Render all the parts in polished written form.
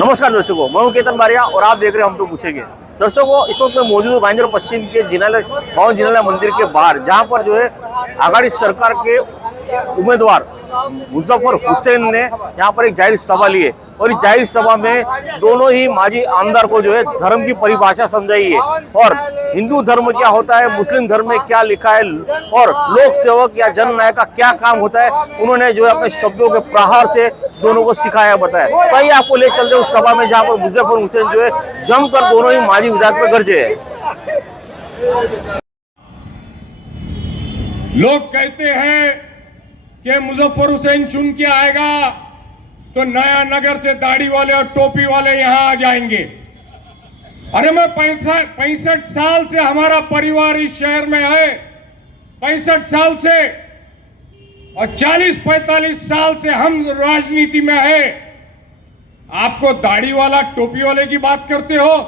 नमस्कार दर्शकों, मैं हूं केतन बारिया और आप देख रहे हैं हम तो पूछेंगे। दर्शकों, इस वक्त मैं मौजूद हूं भाईंदर पश्चिम के पावन जिनालय मंदिर के बाहर, जहां पर जो है आघाड़ी सरकार के उम्मीदवार मुजफ्फर हुसैन ने यहाँ पर एक जाहिर सभा ली है और इस जाहिर सभा में दोनों ही माजी आमदार को जो है धर्म की परिभाषा समझाई है और हिंदू धर्म क्या होता है, मुस्लिम धर्म में क्या लिखा है और लोक सेवक या जननायक का क्या काम होता है, उन्होंने जो है अपने शब्दों के प्रहार से दोनों को सिखाया, बताया। तो आइए आपको ले चलते उस सभा में जहाँ पर मुजफ्फर हुसैन जो है जमकर दोनों ही माजी विधायक पे गरजे है। लोग कहते हैं कि मुजफ्फर हुसैन चुन के आएगा तो नया नगर से दाढ़ी वाले और टोपी वाले यहां आ जाएंगे। अरे मैं 65 साल से हमारा परिवार इस शहर में है, 65 साल से, और 40-45 साल से हम राजनीति में है। आपको दाढ़ी वाला टोपी वाले की बात करते हो?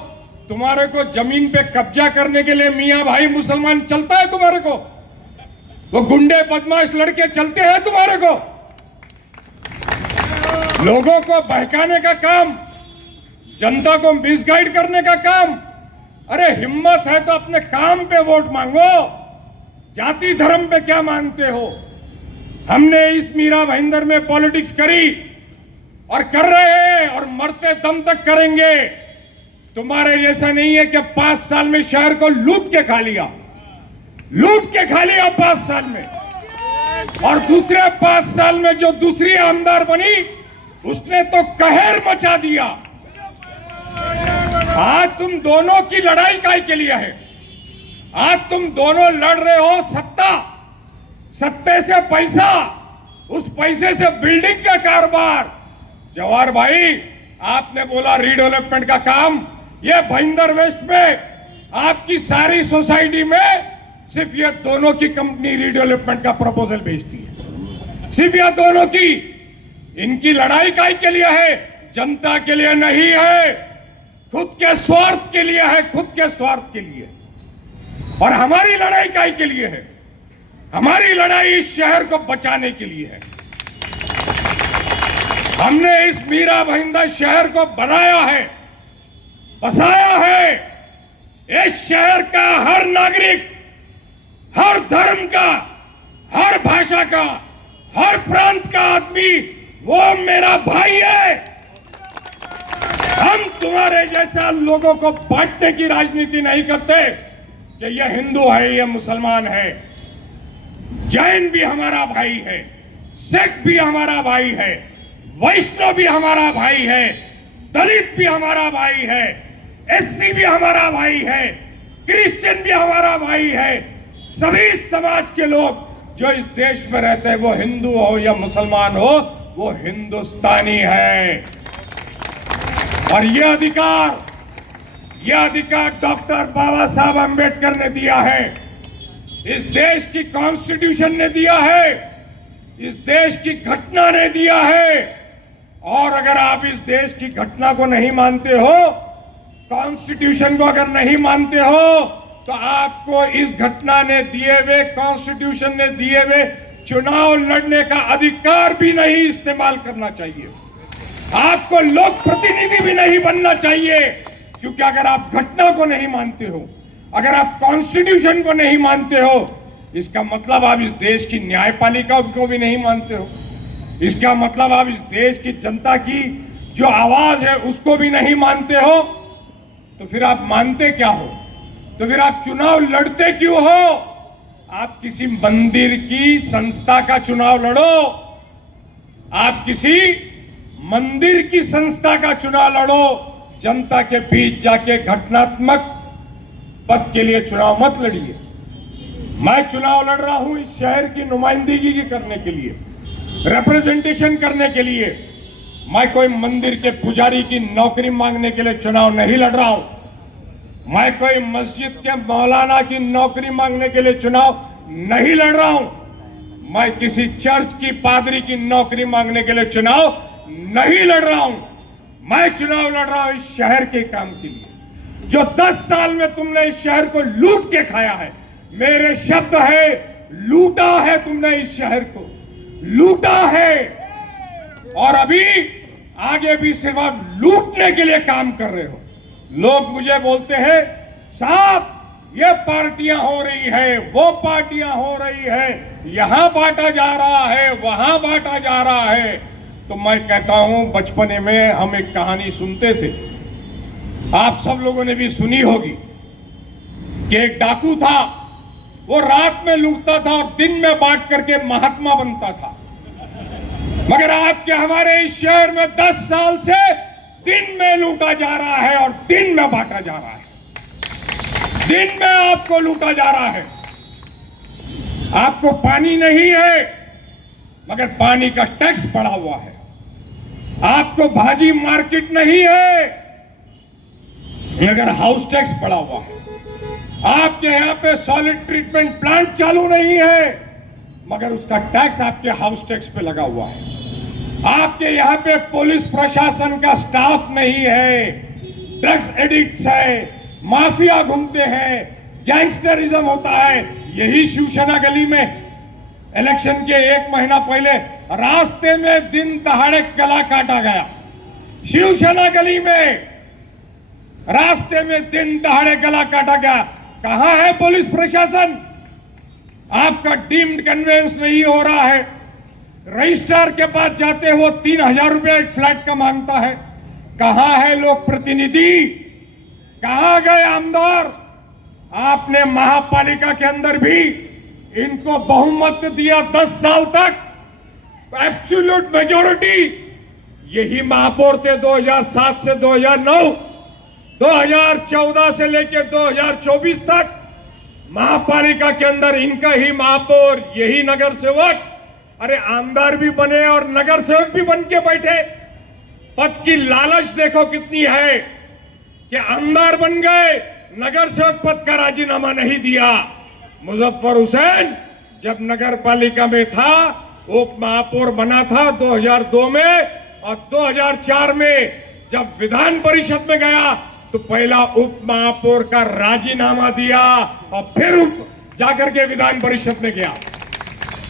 तुम्हारे को जमीन पे कब्जा करने के लिए मियां भाई मुसलमान चलता है तुम्हारे को? वो गुंडे बदमाश लड़के चलते हैं तुम्हारे को? लोगों को बहकाने का काम, जनता को मिसगाइड करने का काम। अरे हिम्मत है तो अपने काम पे वोट मांगो, जाति धर्म पे क्या मानते हो? हमने इस मीरा भाईंदर में पॉलिटिक्स करी और कर रहे हैं और मरते दम तक करेंगे। तुम्हारे जैसा नहीं है कि 5 साल में शहर को लूट के खा लिया, 5 साल में, और दूसरे 5 साल में जो दूसरी आमदार बनी उसने तो कहर मचा दिया। आज तुम दोनों की लड़ाई काय के लिए है? आज तुम दोनों लड़ रहे हो सत्ता, सत्ते से पैसा, उस पैसे से बिल्डिंग का कारोबार। जवाहर भाई, आपने बोला रीडेवलपमेंट का काम, ये भाईंदर वेस्ट में आपकी सारी सोसाइटी में सिर्फ ये दोनों की कंपनी रीडेवलपमेंट का प्रपोजल भेजती है, सिर्फ ये दोनों की। इनकी लड़ाई काय के लिए है? जनता के लिए नहीं है, खुद के स्वार्थ के लिए है, खुद के स्वार्थ के लिए। और हमारी लड़ाई काय के लिए है? हमारी लड़ाई इस शहर को बचाने के लिए है। हमने इस मीरा भाईंदर शहर को बनाया है, बसाया है। इस शहर का हर नागरिक, हर धर्म का, हर भाषा का, हर प्रांत का आदमी वो मेरा भाई है। हम तुम्हारे जैसा लोगों को बांटने की राजनीति नहीं करते कि ये हिंदू है, ये मुसलमान है। जैन भी हमारा भाई है, सिख भी हमारा भाई है, वैष्णव भी हमारा भाई है, दलित भी हमारा भाई है, एससी भी हमारा भाई है, क्रिश्चियन भी हमारा भाई है। सभी समाज के लोग जो इस देश में रहते हैं, वो हिंदू हो या मुसलमान हो, वो हिंदुस्तानी है। और यह अधिकार डॉक्टर बाबा साहब अंबेडकर ने दिया है, इस देश की कॉन्स्टिट्यूशन ने दिया है, इस देश की घटना ने दिया है। और अगर आप इस देश की घटना को नहीं मानते हो, कॉन्स्टिट्यूशन को अगर नहीं मानते हो, तो आपको इस घटना ने दिए हुए, कॉन्स्टिट्यूशन ने दिए हुए चुनाव लड़ने का अधिकार भी नहीं इस्तेमाल करना चाहिए। आपको लोक प्रतिनिधि भी नहीं बनना चाहिए, क्योंकि अगर आप घटना को नहीं मानते हो, अगर आप कॉन्स्टिट्यूशन को नहीं मानते हो, इसका मतलब आप इस देश की न्यायपालिका को भी नहीं मानते हो। इसका मतलब आप इस देश की जनता की जो आवाज है उसको भी नहीं मानते हो। तो फिर आप मानते क्या हो? तो फिर आप चुनाव लड़ते क्यों हो? आप किसी मंदिर की संस्था का चुनाव लड़ो, आप किसी मंदिर की संस्था का चुनाव लड़ो, जनता के बीच जाके घटनात्मक पद के लिए चुनाव मत लड़िए। मैं चुनाव लड़ रहा हूं इस शहर की नुमाइंदगी करने के लिए, रिप्रेजेंटेशन करने के लिए। मैं कोई मंदिर के पुजारी की नौकरी मांगने के लिए चुनाव नहीं लड़ रहा हूं। मैं कोई मस्जिद के मौलाना की नौकरी मांगने के लिए चुनाव नहीं लड़ रहा हूं। मैं किसी चर्च की पादरी की नौकरी मांगने के लिए चुनाव नहीं लड़ रहा हूं। मैं चुनाव लड़ रहा हूं इस शहर के काम के लिए, जो 10 साल में तुमने इस शहर को लूट के खाया है। मेरे शब्द है, लूटा है तुमने इस शहर को, लूटा है, और अभी आगे भी सिर्फ आप लूटने के लिए काम कर रहे हो। लोग मुझे बोलते हैं साहब ये पार्टियां हो रही है, वो पार्टियां हो रही है, यहां बांटा जा रहा है, वहां बांटा जा रहा है। तो मैं कहता हूं बचपने में हम एक कहानी सुनते थे, आप सब लोगों ने भी सुनी होगी, कि एक डाकू था, वो रात में लूटता था और दिन में बांट करके महात्मा बनता था। मगर आपके हमारे इस शहर में 10 साल से दिन में लूटा जा रहा है और दिन में बांटा जा रहा है, दिन में आपको लूटा जा रहा है। आपको पानी नहीं है मगर पानी का टैक्स पड़ा हुआ है, आपको भाजी मार्केट नहीं है मगर हाउस टैक्स पड़ा हुआ है, आपके यहां पे सॉलिड ट्रीटमेंट प्लांट चालू नहीं है मगर उसका टैक्स आपके हाउस टैक्स पे लगा हुआ है, आपके यहां पे पुलिस प्रशासन का स्टाफ नहीं है, ड्रग्स एडिक्ट्स है, माफिया घूमते हैं, गैंगस्टरिज्म होता है। यही शिवसेना गली में इलेक्शन के 1 महीना पहले रास्ते में दिन दहाड़े गला काटा गया, शिवसेना गली में रास्ते में दिन दहाड़े गला काटा गया। कहां है पुलिस प्रशासन? आपका डीम्ड कन्वेंस नहीं हो रहा है, रजिस्ट्रार के पास जाते हो 3000 रुपए एक फ्लैट का मांगता है। कहां है लोक प्रतिनिधि, कहां गए आमदार? आपने महापालिका के अंदर भी इनको बहुमत दिया 10 साल तक, एब्सोल्यूट मेजॉरिटी। यही महापौर थे 2007 से 2009, 2014 से लेकर 2024 तक महापालिका के अंदर इनका ही महापौर, यही नगर सेवक, अरे आमदार भी बने और नगर सेवक भी बन के बैठे। पद की लालच देखो कितनी है कि आमदार बन गए, नगर सेवक पद का राजीनामा नहीं दिया। मुजफ्फर हुसैन जब नगर पालिका में था, उप महापौर बना था 2002 में, और 2004 में जब विधान परिषद में गया तो पहला उप महापौर का राजीनामा दिया और फिर जाकर के विधान परिषद में गया।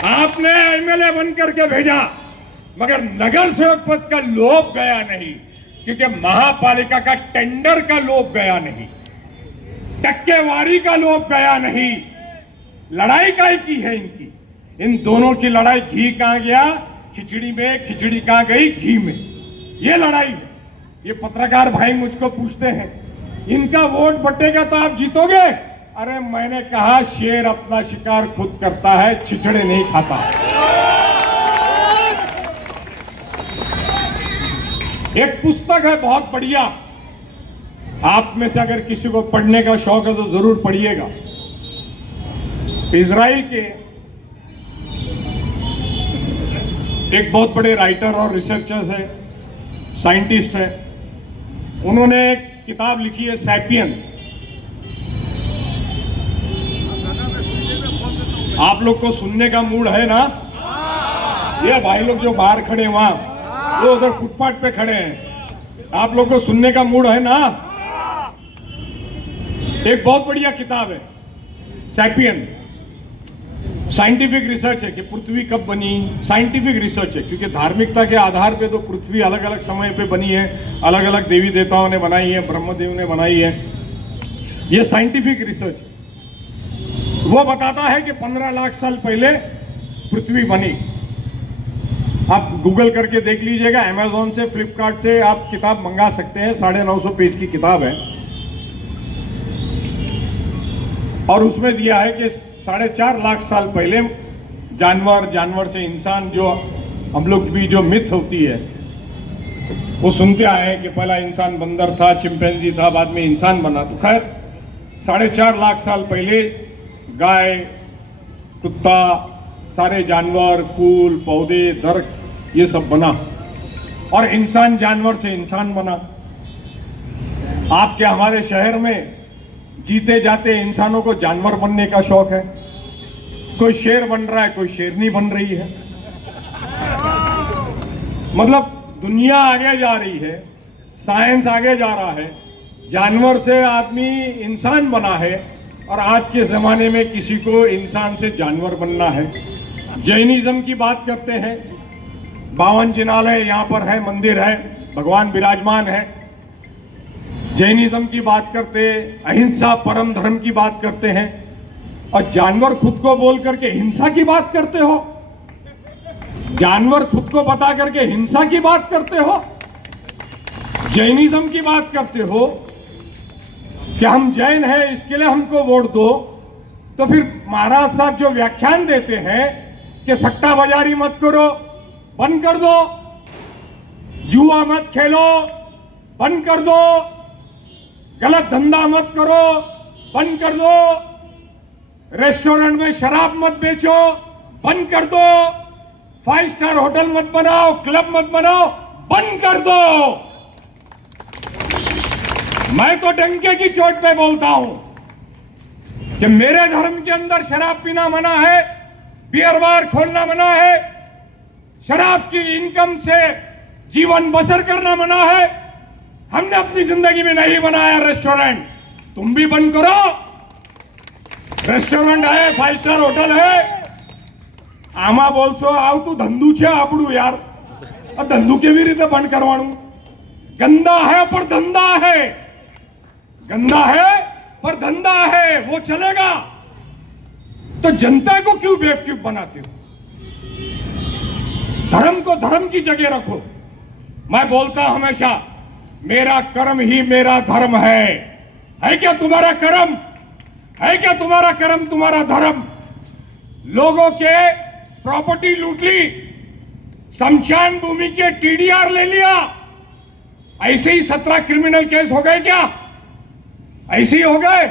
आपने एमएलए बन करके भेजा मगर नगर सेवक पद का लोभ गया नहीं, क्योंकि महापालिका का टेंडर का लोभ गया नहीं, टक्केवारी का लोभ गया नहीं। लड़ाई काय की है इनकी? इन दोनों की लड़ाई घी कहां गया खिचड़ी में, खिचड़ी कहां गई घी में, ये लड़ाई है। ये पत्रकार भाई मुझको पूछते हैं इनका वोट बटेगा तो आप जीतोगे? अरे मैंने कहा शेर अपना शिकार खुद करता है, छिछड़े नहीं खाता। एक पुस्तक है बहुत बढ़िया, आप में से अगर किसी को पढ़ने का शौक है तो जरूर पढ़िएगा। इजराइल के एक बहुत बड़े राइटर और रिसर्चर है, साइंटिस्ट है, उन्होंने एक किताब लिखी है सैपियन। आप लोग को सुनने का मूड है ना? ये भाई लोग जो बाहर खड़े हैं वहां, वो उधर फुटपाथ पे खड़े हैं, आप लोग को सुनने का मूड है ना? एक बहुत बढ़िया किताब है सैपियन, साइंटिफिक रिसर्च है कि पृथ्वी कब बनी, साइंटिफिक रिसर्च है, क्योंकि धार्मिकता के आधार पे तो पृथ्वी अलग अलग समय पे बनी है, अलग अलग देवी देवताओं ने बनाई है, ब्रह्मदेव ने बनाई है। ये साइंटिफिक रिसर्च वो बताता है कि 15 लाख साल पहले पृथ्वी बनी। आप गूगल करके देख लीजिएगा, अमेजोन से, फ्लिपकार्ट से आप किताब मंगा सकते हैं, 950 पेज की किताब है, और उसमें दिया है कि 4.5 लाख साल पहले जानवर, जानवर से इंसान, जो हम लोग भी जो मिथ होती है वो सुनते आए हैं कि पहला इंसान बंदर था, चिंपैंजी था, बाद में इंसान बना। तो खैर 4.5 लाख साल पहले गाय, कुत्ता, सारे जानवर, फूल, पौधे, दरख्त, ये सब बना, और इंसान जानवर से इंसान बना। आपके हमारे शहर में जीते जाते इंसानों को जानवर बनने का शौक है, कोई शेर बन रहा है, कोई शेरनी बन रही है। मतलब दुनिया आगे जा रही है, साइंस आगे जा रहा है, जानवर से आदमी इंसान बना है, और आज के ज़माने में किसी को इंसान से जानवर बनना है। जैनिज़्म की बात करते हैं, 52 जिनालय यहाँ पर है, मंदिर है, भगवान विराजमान है। जैनिज़्म की बात करते, अहिंसा परम धर्म की बात करते हैं, और जानवर खुद को बोल करके हिंसा की बात करते हो। जानवर खुद को बता करके हिंसा की बात करते हो। जैनिज्म की बात करते हो कि हम जैन हैं इसके लिए हमको वोट दो, तो फिर महाराज साहब जो व्याख्यान देते हैं कि सट्टा बाजारी मत करो, बंद कर दो, जुआ मत खेलो, बंद कर दो, गलत धंधा मत करो, बंद कर दो, रेस्टोरेंट में शराब मत बेचो, बंद कर दो, 5 स्टार होटल मत बनाओ, क्लब मत बनाओ, बंद कर दो। मैं तो डंके की चोट पे बोलता हूं कि मेरे धर्म के अंदर शराब पीना मना है, बियर बार खोलना मना है, शराब की इनकम से जीवन बसर करना मना है। हमने अपनी जिंदगी में नहीं बनाया रेस्टोरेंट, तुम भी बंद करो। रेस्टोरेंट है, 5 स्टार होटल है, आमा बोलशो आवતું ધંધુ છે આપણું યાર, આ ધંધુ કેવી રીતે બંધ કરવાનું? गंदा है पर धंधा है, गंदा है पर धंधा है, वो चलेगा। तो जनता को क्यों बेवकूफ बनाते हो? धर्म को धर्म की जगह रखो। मैं बोलता हमेशा मेरा कर्म ही मेरा धर्म है क्या तुम्हारा कर्म? है क्या तुम्हारा कर्म तुम्हारा धर्म? लोगों के प्रॉपर्टी लूट ली, शमशान भूमि के टीडीआर ले लिया, ऐसे ही 17 क्रिमिनल केस हो गए क्या? ऐसे ही हो गए।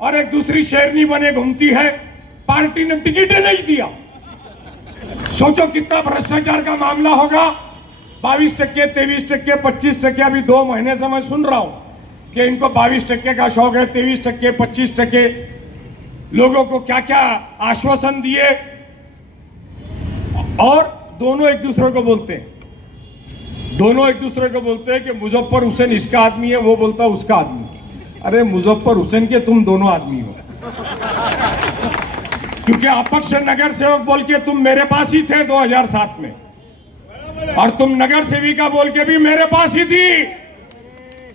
और एक दूसरी शेरनी बने घूमती है, पार्टी ने टिकट ही नहीं दिया। सोचो कितना भ्रष्टाचार का मामला होगा। 22%, 23%, 25%। अभी 2 महीने से मैं सुन रहा हूं कि इनको 22% का शौक है, 23%, 25%। लोगों को क्या क्या आश्वासन दिए, और दोनों एक दूसरे को बोलते हैं, दोनों एक दूसरे को बोलते हैं कि मुजफ्फर हुसैन इसका आदमी है, वो बोलता उसका आदमी। अरे मुजफ्फर हुसैन के तुम दोनों आदमी हो, क्योंकि अपक्ष नगर सेवक बोल के तुम मेरे पास ही थे 2007 में, और तुम नगर सेविका बोल के भी मेरे पास ही थी।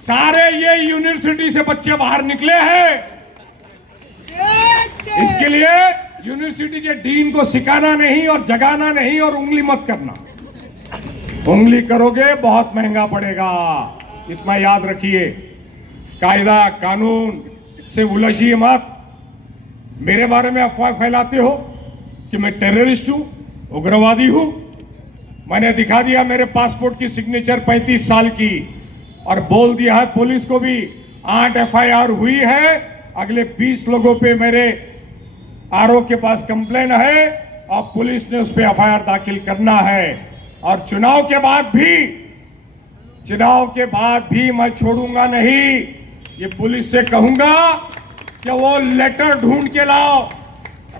सारे ये यूनिवर्सिटी से बच्चे बाहर निकले हैं। इसके लिए यूनिवर्सिटी के डीन को सिखाना नहीं और जगाना नहीं और उंगली मत करना। उंगली करोगे बहुत महंगा पड़ेगा, इतना याद रखिए। कायदा कानून से उलझिए मत। मेरे बारे में अफवाह फैलाते हो कि मैं टेररिस्ट हूं, उग्रवादी हूं। मैंने दिखा दिया मेरे पासपोर्ट की सिग्नेचर 35 साल की, और बोल दिया है पुलिस को भी 8 FIR हुई है। अगले 20 लोगों पे मेरे आरओ के पास कंप्लेन है, और पुलिस ने उस पर FIR दाखिल करना है। और चुनाव के बाद भी मैं छोड़ूंगा नहीं। ये पुलिस से कहूंगा कि वो लेटर ढूंढ के लाओ,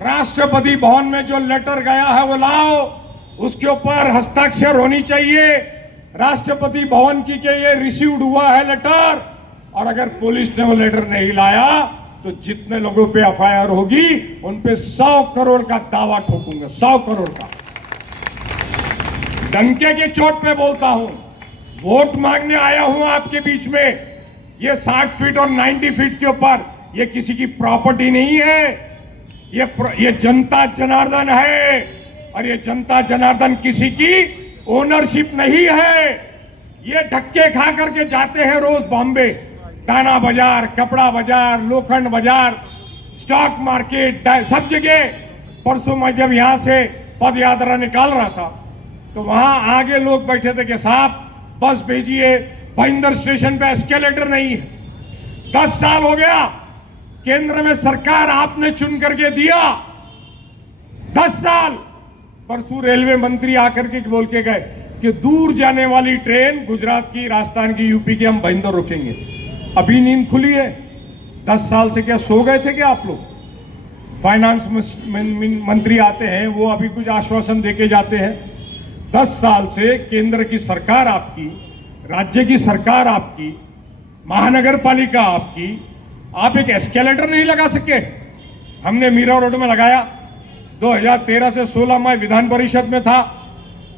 राष्ट्रपति भवन में जो लेटर गया है वो लाओ, उसके ऊपर हस्ताक्षर होनी चाहिए राष्ट्रपति भवन की कि ये रिसीव्ड हुआ है लेटर। और अगर पुलिस ने वो लेटर नहीं लाया तो जितने लोगों पे FIR होगी उन पे 100 करोड़ का दावा ठोकूंगा, 100 करोड़ का। डंके के चोट पे बोलता हूं, वोट मांगने आया हूं आपके बीच में। ये 60 फीट और 90 फीट के ऊपर ये किसी की प्रॉपर्टी नहीं है, ये जनता जनार्दन है, और ये जनता जनार्दन किसी की ओनरशिप नहीं है। ये धक्के खा करके जाते हैं रोज बॉम्बे, दाना बाजार, कपड़ा बाजार, लोखंड बाजार, स्टॉक मार्केट, सब जगह। परसों मैं जब यहां से पद यात्रा निकाल रहा था तो वहां आगे लोग बैठे थे कि साहब बस भेजिए, भाईंदर स्टेशन पे एस्केलेटर नहीं है। 10 साल हो गया, केंद्र में सरकार आपने चुन करके दिया, 10 साल। परसों रेलवे मंत्री आकर के बोल के गए कि दूर जाने वाली ट्रेन गुजरात की, राजस्थान की, यूपी की हम भाईंदर रुकेंगे। अभी नींद खुली है। 10 साल से क्या सो गए थे क्या आप लोग? फाइनेंस मंत्री आते हैं, वो अभी कुछ आश्वासन देके जाते हैं। 10 साल से केंद्र की सरकार आपकी, राज्य की सरकार आपकी, महानगर पालिका आपकी, आप एक एस्केलेटर नहीं लगा सके, हमने मीरा रोड में लगाया। 2013 से 16 मैं विधान परिषद में था।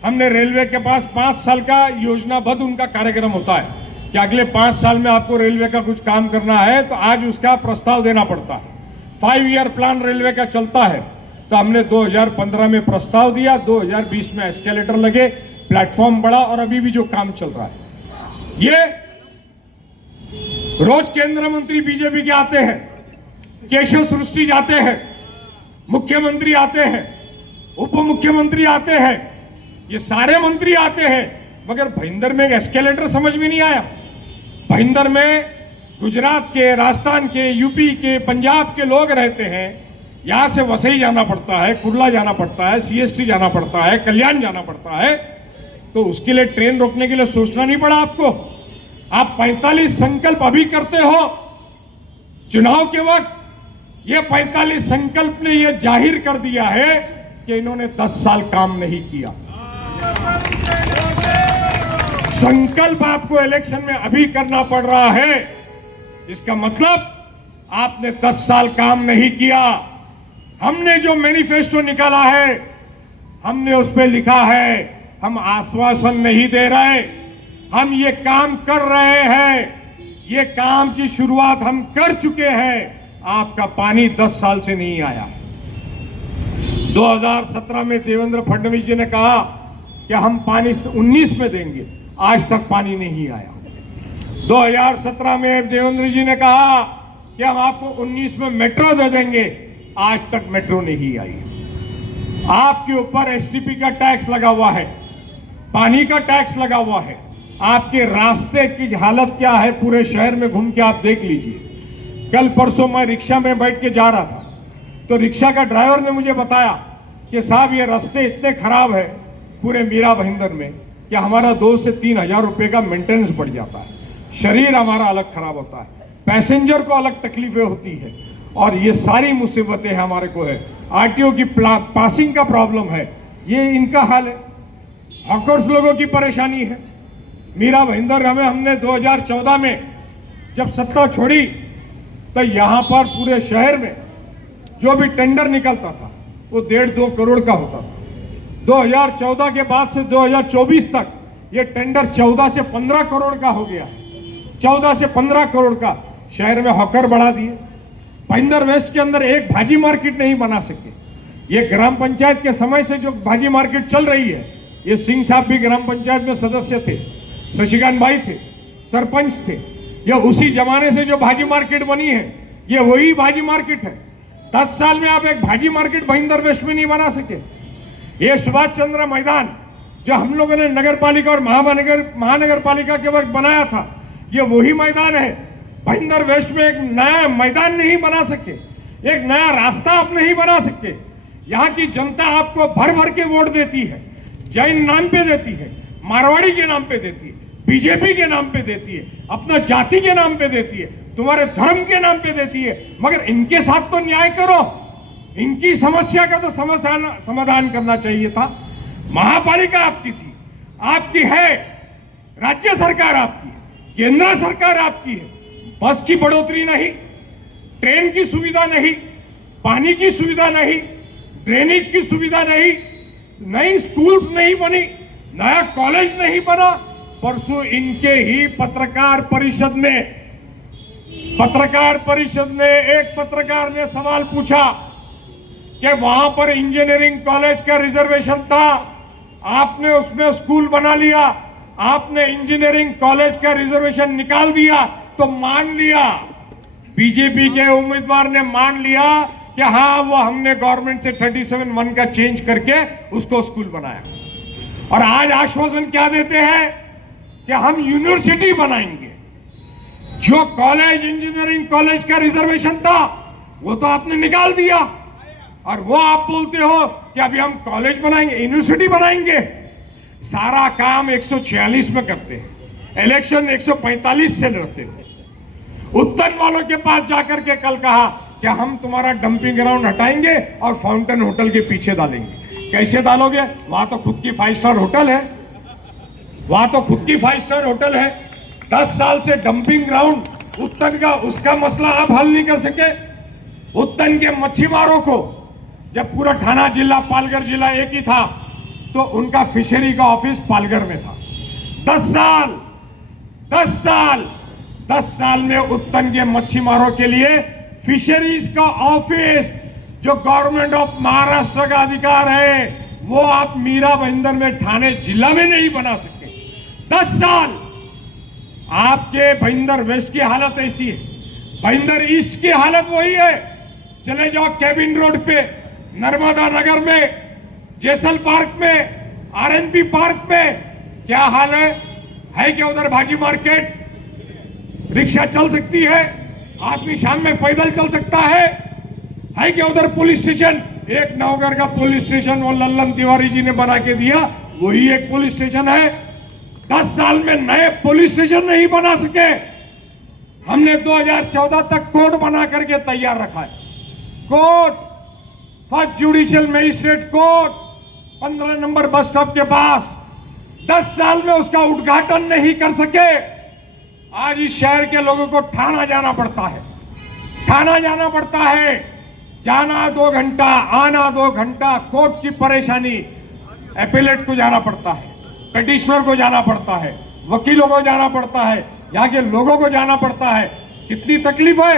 हमने रेलवे के पास 5 साल का योजनाबद्ध उनका कार्यक्रम होता है कि अगले 5 साल में आपको रेलवे का कुछ काम करना है, तो आज उसका प्रस्ताव देना पड़ता है। 5 ईयर प्लान रेलवे का चलता है, तो हमने 2015 में प्रस्ताव दिया, 2020 में एस्केलेटर लगे, प्लेटफॉर्म बढ़ा और अभी भी जो काम चल रहा है। ये रोज केंद्र मंत्री बीजेपी के आते हैं, केशव सृष्टि जाते हैं, मुख्यमंत्री आते हैं, उप मुख्यमंत्री आते हैं, ये सारे मंत्री आते हैं, मगर भाईंदर में एक एस्केलेटर समझ में नहीं आया। भाईंदर में गुजरात के, राजस्थान के, यूपी के, पंजाब के लोग रहते हैं। यहाँ से वसई जाना पड़ता है, कुर्ला जाना पड़ता है, सीएसटी जाना पड़ता है, कल्याण जाना पड़ता है, तो उसके लिए ट्रेन रोकने के लिए सोचना नहीं पड़ा आपको। आप 45 संकल्प अभी करते हो चुनाव के वक्त। ये 45 संकल्प ने ये जाहिर कर दिया है कि इन्होंने 10 साल काम नहीं किया। संकल्प आपको इलेक्शन में अभी करना पड़ रहा है, इसका मतलब आपने 10 साल काम नहीं किया। हमने जो मैनिफेस्टो निकाला है, हमने उस पर लिखा है, हम आश्वासन नहीं दे रहे, हम ये काम कर रहे हैं। ये काम की शुरुआत हम कर चुके हैं। आपका पानी 10 साल से नहीं आया। 2017 में देवेंद्र फडणवीस जी ने कहा कि हम पानी 19 में देंगे, आज तक पानी नहीं आया। 2017 में देवेंद्र जी ने कहा कि हम आपको 19 में मेट्रो दे देंगे, आज तक मेट्रो नहीं आई। आपके ऊपर एसटीपी का टैक्स लगा हुआ है, पानी का टैक्स लगा हुआ है। आपके रास्ते की हालत क्या है, पूरे शहर में घूम के आप देख लीजिए। कल परसों मैं रिक्शा में बैठ के जा रहा था, तो रिक्शा का ड्राइवर ने मुझे बताया कि साहब ये रास्ते इतने खराब है पूरे मीरा भाईंदर में कि हमारा 2 से 3 हजार रुपये का मेंटेनेंस बढ़ जाता है। शरीर हमारा अलग खराब होता है, पैसेंजर को अलग तकलीफें होती है, और ये सारी मुसीबतें हमारे को है। आरटीओ की पासिंग का प्रॉब्लम है, ये इनका हाल है। हॉकर्स लोगों की परेशानी है। मीरा भाईंदर हमने 2014 में जब सत्ता छोड़ी, तो यहाँ पर पूरे शहर में जो भी टेंडर निकलता था वो 1.5-2 करोड़ का होता था। 2014 के बाद से 2024 तक ये टेंडर 14 से 15 करोड़ का हो गया है। 14 से 15 करोड़ का शहर में हॉकर बढ़ा दिए। भाईंदर वेस्ट के अंदर एक भाजी मार्केट नहीं बना सके। ये ग्राम पंचायत के समय से जो भाजी मार्केट चल रही है, ये सिंह साहब भी ग्राम पंचायत में सदस्य थे, शशिकांत भाई थे, सरपंच थे। ये उसी जमाने से जो भाजी मार्केट बनी है, ये वही भाजी मार्केट है। 10 साल में आप एक भाजी मार्केट भाईंदर वेस्ट में नहीं बना सके। ये सुभाष चंद्र मैदान जो हम लोगों ने नगर पालिका और महानगर पालिका के वक्त बनाया था, ये वही मैदान है। भाईंदर वेस्ट में एक नया मैदान नहीं बना सके, एक नया रास्ता आप नहीं बना सके। यहाँ की जनता आपको भर भर के वोट देती है, जैन नाम पे देती है, मारवाड़ी के नाम पे देती है, बीजेपी के नाम पे देती है, अपना जाति के नाम पे देती है, तुम्हारे धर्म के नाम पे देती है। मगर इनके साथ तो न्याय करो, इनकी समस्या का तो समाधान करना चाहिए था। महापालिका आपकी थी, आपकी है, राज्य सरकार आपकी है, केंद्र सरकार आपकी है। बस की बढ़ोतरी नहीं, ट्रेन की सुविधा नहीं, पानी की सुविधा नहीं, ड्रेनेज की सुविधा नहीं, नई स्कूल्स नहीं बनी, नया कॉलेज नहीं बना। परसों इनके ही पत्रकार परिषद में एक पत्रकार ने सवाल पूछा कि वहां पर इंजीनियरिंग कॉलेज का रिजर्वेशन था, आपने उसमें स्कूल बना लिया, आपने इंजीनियरिंग कॉलेज का रिजर्वेशन निकाल दिया, तो मान लिया, बीजेपी के उम्मीदवार ने मान लिया कि हाँ वो हमने गवर्नमेंट से 37(1) का चेंज करके उसको स्कूल बनाया। और आज आश्वासन क्या देते हैं कि हम यूनिवर्सिटी बनाएंगे। जो कॉलेज इंजीनियरिंग कॉलेज का रिजर्वेशन था वो तो आपने निकाल दिया, और वो आप बोलते हो कि अभी हम कॉलेज बनाएंगे, यूनिवर्सिटी बनाएंगे। सारा काम 146 में करते हैं, इलेक्शन 145 से लड़ते हो। उत्तन वालों के पास जाकर के कल कहा कि हम तुम्हारा डंपिंग ग्राउंड हटाएंगे और फाउंटेन होटल के पीछे डालेंगे। कैसे डालोगे? वहां तो खुद की 5 स्टार होटल है, वहां तो खुद की 5 स्टार होटल है। 10 साल से डंपिंग ग्राउंड उत्तन का उसका मसला आप हल नहीं कर सके। उत्तन के मच्छीमारों को जब पूरा ठाना जिला पालघर जिला एक ही था तो उनका फिशरी का ऑफिस पालघर में था। 10 साल में उत्तन के मच्छीमारों के लिए फिशरीज का ऑफिस जो गवर्नमेंट ऑफ महाराष्ट्र का अधिकार है वो आप मीरा भाईंदर में ठाणे जिला में नहीं बना सकते। 10 साल आपके भाईंदर वेस्ट की हालत ऐसी है, भाईंदर ईस्ट की हालत वही है। चले जाओ केबिन रोड पे, नर्मदा नगर में, जैसल पार्क में, आरएनपी पार्क में क्या हाल है क्या उधर भाजी मार्केट रिक्शा चल सकती है, आदमी शाम में पैदल चल सकता है क्या उधर पुलिस स्टेशन? एक नवगर का पुलिस स्टेशन वो लल्लन तिवारी जी ने बना के दिया, वही एक पुलिस स्टेशन है। 10 साल में नए पुलिस स्टेशन नहीं बना सके। हमने 2014 तक कोर्ट बना करके तैयार रखा है। Court, first judicial magistrate court 15 number bus stop के पास, 10 साल में उसका उद्घाटन नहीं कर सके। आज इस शहर के लोगों को ठाना जाना पड़ता है, ठाना जाना पड़ता है, जाना 2 घंटा, आना 2 घंटा, कोर्ट की परेशानी। एपेलेट को जाना पड़ता है, पिटिशनर को जाना पड़ता है, वकीलों को जाना पड़ता है, यहाँ के लोगों को जाना पड़ता है। कितनी तकलीफ है।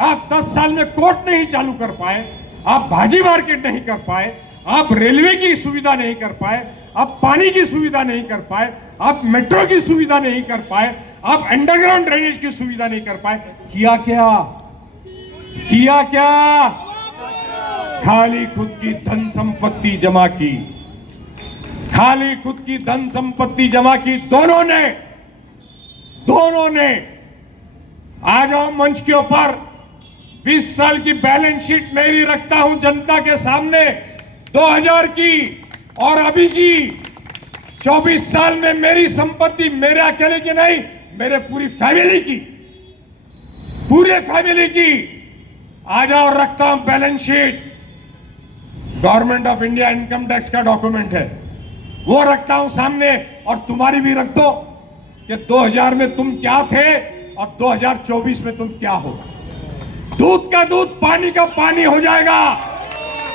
आप 10 साल में कोर्ट नहीं चालू कर पाए, आप भाजी मार्केट नहीं कर पाए, आप रेलवे की सुविधा नहीं कर पाए, आप पानी की सुविधा नहीं कर पाए, आप मेट्रो की सुविधा नहीं कर पाए, आप अंडरग्राउंड ड्रेनेज की सुविधा नहीं कर पाए। किया क्या? किया क्या? खाली खुद की धन संपत्ति जमा की, खाली खुद की धन संपत्ति जमा की। दोनों ने आ जाओ मंच के ऊपर, 20 साल की बैलेंस शीट मेरी रखता हूं जनता के सामने, 2000 की और अभी की। 24 साल में मेरी संपत्ति मेरे अकेले की नहीं, मेरे पूरी फैमिली की, पूरे फैमिली की। आ जाओ, रखता हूं balance sheet, government of India income tax का डॉक्यूमेंट है, वो रखता हूं सामने। और तुम्हारी भी रख दो कि 2000 में तुम क्या थे और 2024 में तुम क्या होगा। दूध का दूध, पानी का पानी हो जाएगा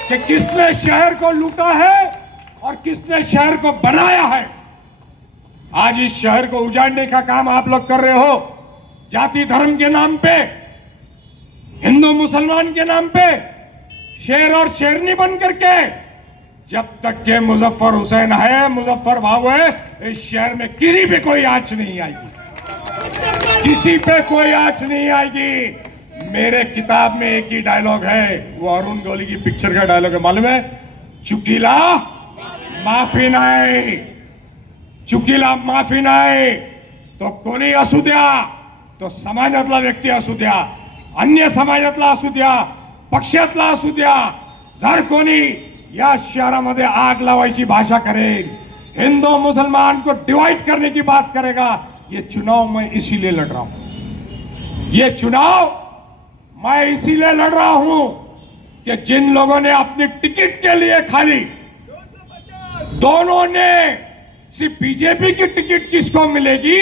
कि किसने शहर को लूटा है और किसने शहर को बनाया है। आज इस शहर को उजाड़ने का काम आप लोग कर रहे हो, जाति धर्म के नाम पे, हिंदू मुसलमान के नाम पे, शेर और शेरनी बन करके। जब तक के मुजफ्फर हुसैन है, मुजफ्फर भाव है, इस शहर में किसी पे कोई आंच नहीं आएगी, किसी पे कोई आंच नहीं आएगी। मेरे किताब में एक ही डायलॉग है, वो अरुण गौली की पिक्चर का डायलॉग है, मालूम है? चुकीला माफी नाही, चुकीला माफी नाही। तो कोणी असू द्या, तो समाजातला व्यक्ती असू द्या, अन्य समाजातला असू द्या, पक्षातला असू द्या, जर कोणी या शहरामध्ये आग लावायची भाषा करेल, हिंदू मुसलमान को डिवाइड करने की बात करेगा, ये चुनाव मैं इसीलिए लड़ रहा हूं। ये चुनाव मैं इसीलिए लड़ रहा हूं कि जिन लोगों ने अपनी टिकट के लिए खाली, दोनों ने सिर्फ बीजेपी की टिकट किसको मिलेगी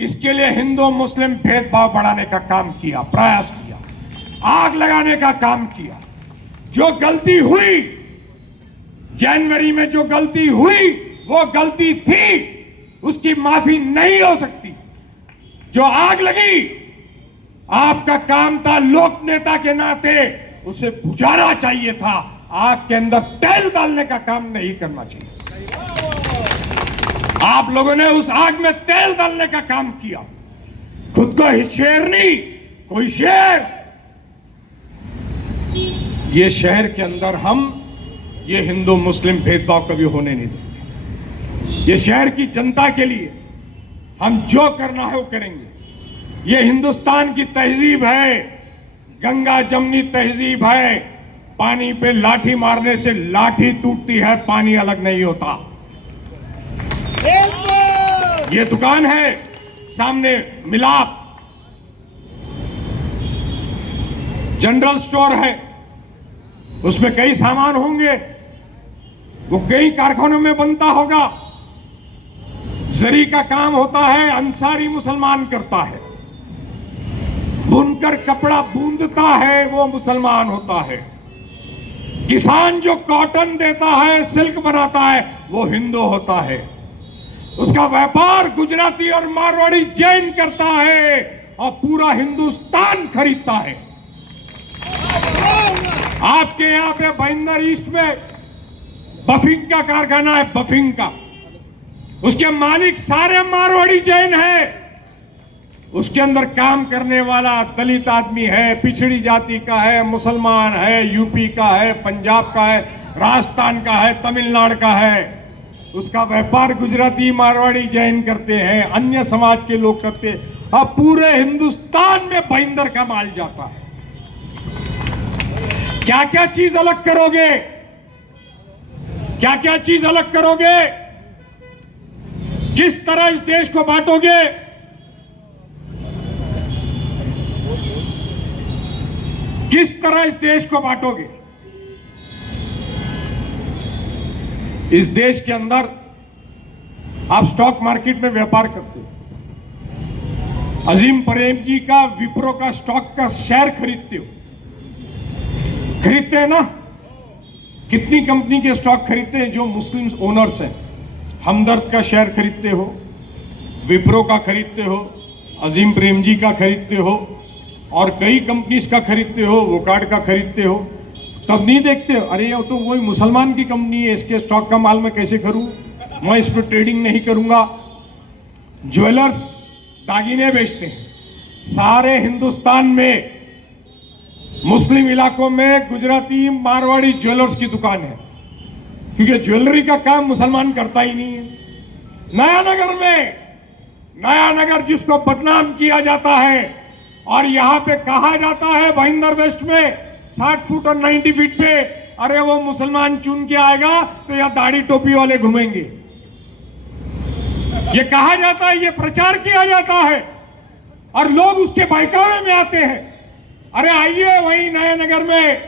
इसके लिए हिंदू मुस्लिम भेदभाव बढ़ाने का काम किया, प्रयास किया, आग लगाने का काम किया। जो गलती हुई जनवरी में, जो गलती हुई वो गलती थी, उसकी माफी नहीं हो सकती। जो आग लगी, आपका काम था लोक नेता के नाते उसे बुझाना चाहिए था, आग के अंदर तेल डालने का काम नहीं करना चाहिए। आप लोगों ने उस आग में तेल डालने का काम किया, खुद को शेरनी, कोई शेर। ये शहर के अंदर हम ये हिंदू मुस्लिम भेदभाव कभी होने नहीं देंगे। ये शहर की जनता के लिए हम जो करना है वो करेंगे। ये हिंदुस्तान की तहजीब है, गंगा जमनी तहजीब है। पानी पे लाठी मारने से लाठी टूटती है, पानी अलग नहीं होता। ये दुकान है सामने, मिलाप जनरल स्टोर है, उसमें कई सामान होंगे, वो कई कारखानों में बनता होगा। जरी का काम होता है, अंसारी मुसलमान करता है। बुनकर कपड़ा बूंदता है वो मुसलमान होता है, किसान जो कॉटन देता है, सिल्क बनाता है, वो हिंदू होता है, उसका व्यापार गुजराती और मारवाड़ी जैन करता है और पूरा हिंदुस्तान खरीदता है। आपके यहां पे भाईंदर ईस्ट में बफिंग का कारखाना है, बफिंग का, उसके मालिक सारे मारवाड़ी जैन है। उसके अंदर काम करने वाला दलित आदमी है, पिछड़ी जाति का है, मुसलमान है, यूपी का है, पंजाब का है, राजस्थान का है, तमिलनाडु का है। उसका व्यापार गुजराती मारवाड़ी जैन करते हैं, अन्य समाज के लोग करते हैं। अब पूरे हिंदुस्तान में भाईंदर का माल जाता है। क्या क्या चीज अलग करोगे, क्या क्या चीज अलग करोगे, किस तरह इस देश को बांटोगे? किस तरह इस देश को बांटोगे? इस देश के अंदर आप स्टॉक मार्केट में व्यापार करते हो, अजीम प्रेम जी का विप्रो का स्टॉक का शेयर खरीदते हो, खरीदते हैं ना? कितनी कंपनी के स्टॉक खरीदते हैं जो मुस्लिम ओनर्स हैं? हमदर्द का शेयर खरीदते हो, विप्रो का खरीदते हो, अजीम प्रेम जी का खरीदते हो, और कई कंपनीज का खरीदते हो, वोकार्ड का खरीदते हो। तब नहीं देखते अरे ये तो वही मुसलमान की कंपनी है, इसके स्टॉक का माल मैं कैसे करूं, मैं इस पर ट्रेडिंग नहीं करूंगा। ज्वेलर्स दागिने बेचते हैं, सारे हिंदुस्तान में मुस्लिम इलाकों में गुजराती मारवाड़ी ज्वेलर्स की दुकान है, क्योंकि ज्वेलरी का काम मुसलमान करता ही नहीं है। नयानगर में, नयानगर जिसको बदनाम किया जाता है और यहां पे कहा जाता है भाईंदर वेस्ट में 60 फुट और 90 फीट पे, अरे वो मुसलमान चुन के आएगा तो या दाढ़ी टोपी वाले घूमेंगे, ये कहा जाता है, ये प्रचार किया जाता है और लोग उसके बहकावे में आते हैं। अरे आइए, वही नयानगर में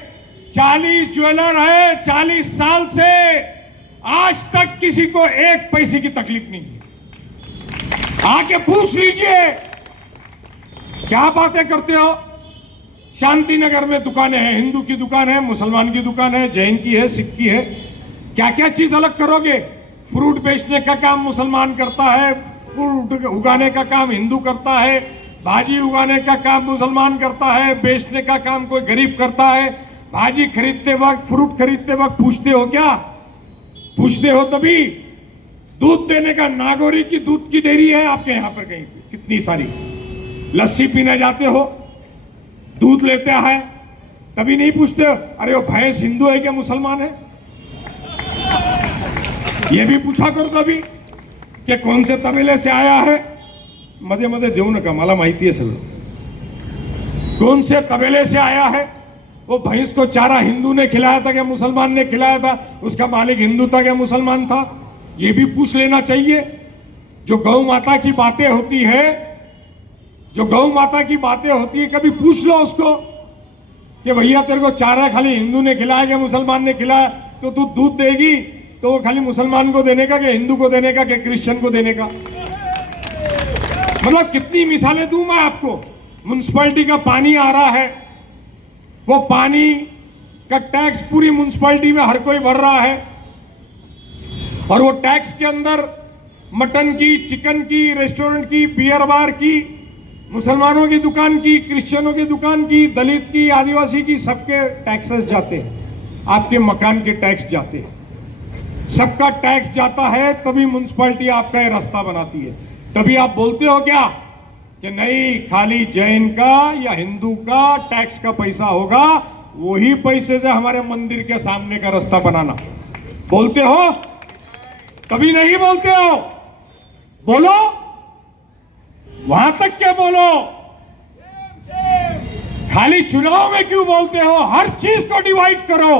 40 ज्वेलर है, 40 साल से आज तक किसी को एक पैसे की तकलीफ नहीं है। आके पूछ लीजिए, क्या बातें करते हो? शांति नगर में दुकानें हैं, हिंदू की दुकान है, मुसलमान की दुकान है, जैन की है, सिख की है। क्या क्या चीज अलग करोगे? फ्रूट बेचने का काम मुसलमान करता है, फ्रूट उगाने का काम हिंदू करता है, भाजी उगाने का काम मुसलमान करता है, बेचने का काम कोई गरीब करता है। भाजी खरीदते वक्त, फ्रूट खरीदते वक्त पूछते हो क्या? पूछते हो तभी। दूध देने का, नागौरी की दूध की डेयरी है आपके यहां पर कहीं पे, कितनी सारी। लस्सी पीने जाते हो, दूध लेते हैं, तभी नहीं पूछते हो अरे वो भैंस हिंदू है क्या मुसलमान है? ये भी पूछा करो तभी कि कौन से तबेले से आया है। मध्ये मध्ये देऊ नका, मला माहिती है सगळं। कौन से तबेले से आया है? वो भैंस को चारा हिंदू ने खिलाया था क्या मुसलमान ने खिलाया था? उसका मालिक हिंदू था क्या मुसलमान था? ये भी पूछ लेना चाहिए। जो गौ माता की बातें होती है, जो गौ माता की बातें होती है, कभी पूछ लो उसको कि भैया तेरे को चारा खाली हिंदू ने खिलाया क्या मुसलमान ने खिलाया? तो तू दूध देगी तो वो खाली मुसलमान को देने का, कि हिंदू को देने का, कि क्रिश्चियन को देने का? मतलब कितनी मिसालें दूं मैं आपको। म्युनिसिपैलिटी का पानी आ रहा है, वो पानी का टैक्स पूरी म्युनिसिपैलिटी में हर कोई भर रहा है, और वो टैक्स के अंदर मटन की, चिकन की, रेस्टोरेंट की, बियर बार की, मुसलमानों की दुकान की, क्रिश्चियनों की दुकान की, दलित की, आदिवासी की, सबके टैक्सेस जाते हैं। आपके मकान के टैक्स जाते हैं, सबका टैक्स जाता है, तभी म्युनिसिपैलिटी आपका ये रास्ता बनाती है। तभी आप बोलते हो क्या कि नहीं, खाली जैन का या हिंदू का टैक्स का पैसा होगा, वही पैसे से हमारे मंदिर के सामने का रास्ता बनाना। बोलते हो? तभी नहीं बोलते हो। बोलो, वहां तक क्या बोलो, खाली चुनाव में क्यों बोलते हो? हर चीज को डिवाइड करो,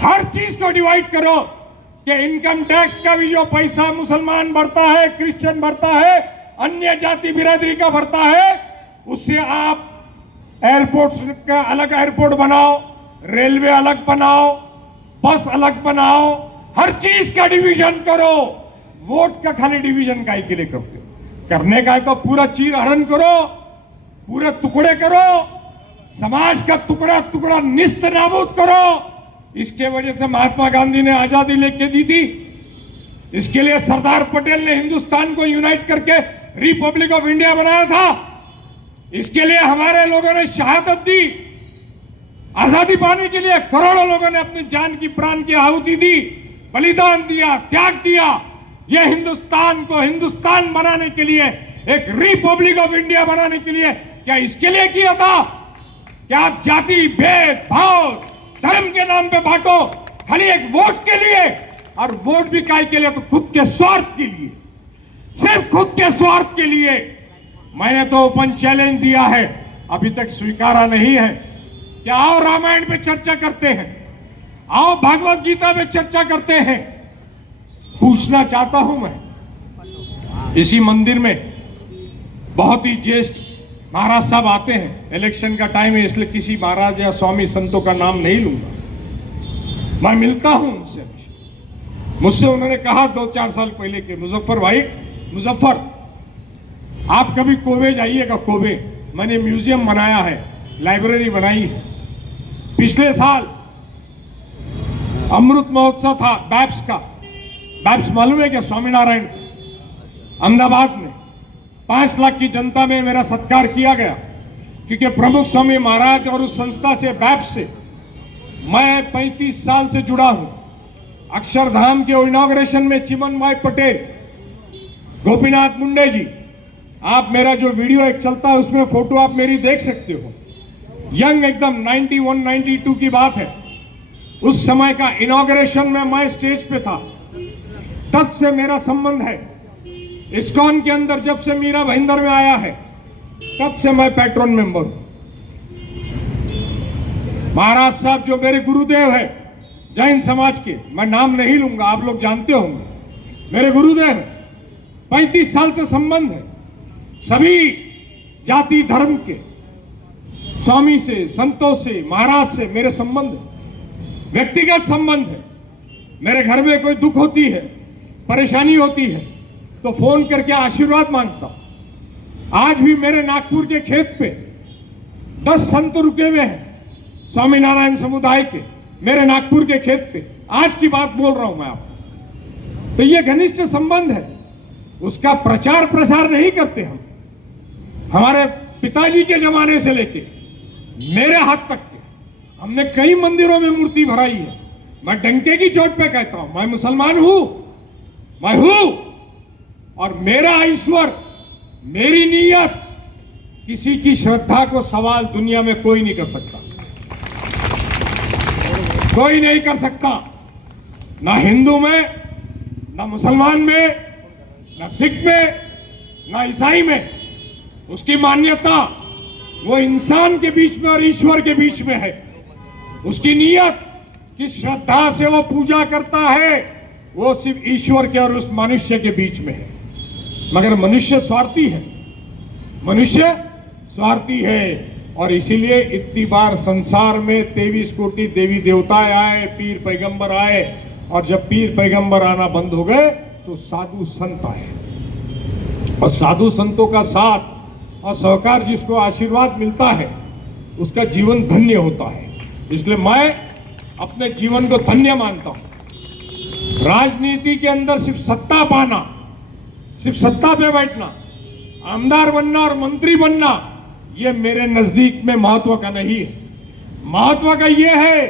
हर चीज को डिवाइड करो कि इनकम टैक्स का भी जो पैसा मुसलमान भरता है, क्रिश्चियन भरता है, अन्य जाति बिरादरी का भरता है, उससे आप एयरपोर्ट का अलग एयरपोर्ट बनाओ, रेलवे अलग बनाओ, बस अलग बनाओ, हर चीज का डिवीजन करो। वोट का खाली डिवीजन काहे के लिए करते हो? करने का है तो पूरा चीर हरण करो, पूरे टुकड़े करो, समाज का टुकड़ा टुकड़ा निस्त नाबूद करो। इसके वजह से महात्मा गांधी ने आजादी लेके दी थी। इसके लिए सरदार पटेल ने हिंदुस्तान को यूनाइट करके रिपब्लिक ऑफ इंडिया बनाया था। इसके लिए हमारे लोगों ने शहादत दी। आजादी पाने के लिए करोड़ों लोगों ने अपनी जान की प्राण की आहुति दी, बलिदान दिया, त्याग दिया। यह हिंदुस्तान को हिंदुस्तान बनाने के लिए, एक रिपब्लिक ऑफ इंडिया बनाने के लिए क्या इसके लिए किया था? क्या आप जाति भेद भाव धर्म के नाम पे बांटो खाली एक वोट के लिए? और वोट भी काय के लिए? तो खुद के स्वार्थ के लिए, सिर्फ खुद के स्वार्थ के लिए। मैंने तो ओपन चैलेंज दिया है, अभी तक स्वीकारा नहीं है। क्या आओ रामायण पे चर्चा करते हैं, आओ भागवत गीता पे चर्चा करते हैं। पूछना चाहता हूं मैं, इसी मंदिर में बहुत ही ज्येष्ठ महाराज साहब आते हैं। इलेक्शन का टाइम है इसलिए किसी महाराज या स्वामी संतों का नाम नहीं लूंगा। मैं मिलता हूं उनसे। मुझसे उन्होंने कहा 2-4 साल पहले कि मुजफ्फर भाई, मुजफ्फर आप कभी कोबे जाइएगा। कोबे मैंने म्यूजियम बनाया है, लाइब्रेरी बनाई है। पिछले साल अमृत महोत्सव था बैप्स का। बैप्स मालूम है क्या? स्वामीनारायण अहमदाबाद में 5 लाख की जनता में मेरा सत्कार किया गया, क्योंकि प्रमुख स्वामी महाराज और उस संस्था से, बैप्स से मैं 35 साल से जुड़ा हूं। अक्षरधाम के इनॉग्रेशन में चिमन भाई पटेल, गोपीनाथ मुंडे जी, आप मेरा जो वीडियो एक चलता है उसमें फोटो आप मेरी देख सकते हो। यंग एकदम 91-92 की बात है। उस समय का इनॉग्रेशन में मैं स्टेज पे था। तब से मेरा संबंध है। इस्कॉन के अंदर जब से मीरा भाईंदर में आया है तब से मैं पैट्रन मेंबर हूं। महाराज साहब जो मेरे गुरुदेव है जैन समाज के, मैं नाम नहीं लूंगा, आप लोग जानते होंगे, मेरे गुरुदेव 35 साल से संबंध है। सभी जाति धर्म के स्वामी से, संतों से, महाराज से मेरे संबंध है, व्यक्तिगत संबंध है। मेरे घर में कोई दुख होती है, परेशानी होती है तो फोन करके आशीर्वाद मांगता हूं। आज भी मेरे नागपुर के खेत पे 10 संत रुके हुए हैं स्वामीनारायण समुदाय के, मेरे नागपुर के खेत पे। आज की बात बोल रहा हूं मैं आपको। तो ये घनिष्ठ संबंध है, उसका प्रचार प्रसार नहीं करते हम। हमारे पिताजी के जमाने से लेके मेरे हाथ तक के हमने कई मंदिरों में मूर्ति भराई है। मैं डंके की चोट पे कहता हूं, मैं मुसलमान हूं, मैं हूं, और मेरा ईश्वर, मेरी नीयत, किसी की श्रद्धा को सवाल दुनिया में कोई नहीं कर सकता, कोई नहीं कर सकता। ना हिंदू में, ना मुसलमान में, ना सिख में, ना ईसाई में। उसकी मान्यता वो इंसान के बीच में और ईश्वर के बीच में है। उसकी नीयत, किस श्रद्धा से वो पूजा करता है, वो सिर्फ ईश्वर के और उस मनुष्य के बीच में है। मगर मनुष्य स्वार्थी है, मनुष्य स्वार्थी है। और इसीलिए इतनी बार संसार में 23 कोटि देवी देवता आए, पीर पैगंबर आए, और जब पीर पैगंबर आना बंद हो गए तो साधु संत आए। और साधु संतों का साथ और सहकार, जिसको आशीर्वाद मिलता है, उसका जीवन धन्य होता है। इसलिए मैं अपने जीवन को धन्य मानता हूं। राजनीति के अंदर सिर्फ सत्ता पाना, सिर्फ सत्ता पे बैठना, आमदार बनना और मंत्री बनना, ये मेरे नजदीक में महत्व का नहीं है। महत्व का ये है